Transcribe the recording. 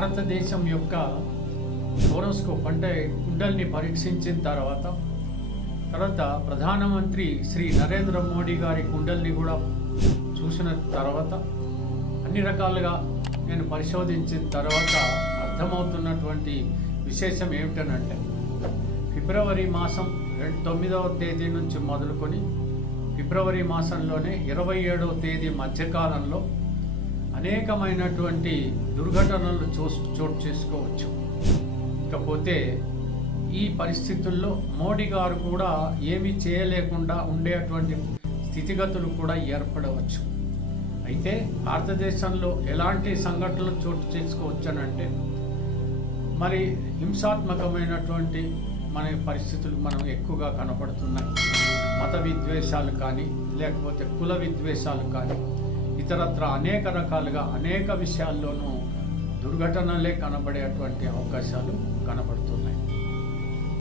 భారతదేశం యొక్క హోరోస్కోప్ అంటే కుండల్ని పరీక్షించిన తర్వాత ప్రధానమంత్రి శ్రీ నరేంద్ర మోడీ గారి కుండల్ని కూడా చూసిన తర్వాత అన్ని రకాలుగా నేను పరిశోధించిన తర్వాత అర్థమవుతున్నటువంటి విశేషం ఏమిటనంటే ఫిబ్రవరి మాసం 9వ తేదీ నుంచి మొదలుకొని ఫిబ్రవరి మాసంలోనే 27వ తేదీ మధ్యకాలంలో అనేకమైనటువంటి దుర్ఘటనలు చోటు చేసుకోవచ్చు. ఇకపోతే ఈ పరిస్థితుల్లో మోడీ గారు కూడా ఏమీ చేయలేకుండా ఉండేటువంటి స్థితిగతులు కూడా ఏర్పడవచ్చు. అయితే భారతదేశంలో ఎలాంటి సంఘటనలు చోటు చేసుకోవచ్చనంటే మరి హింసాత్మకమైనటువంటి మన పరిస్థితులు మనం ఎక్కువగా కనపడుతున్నాయి. మత విద్వేషాలు కానీ లేకపోతే కుల విద్వేషాలు కానీ ఇతరత్ర అనేక రకాలుగా అనేక విషయాల్లోనూ దుర్ఘటనలే కనబడేటువంటి అవకాశాలు కనబడుతున్నాయి.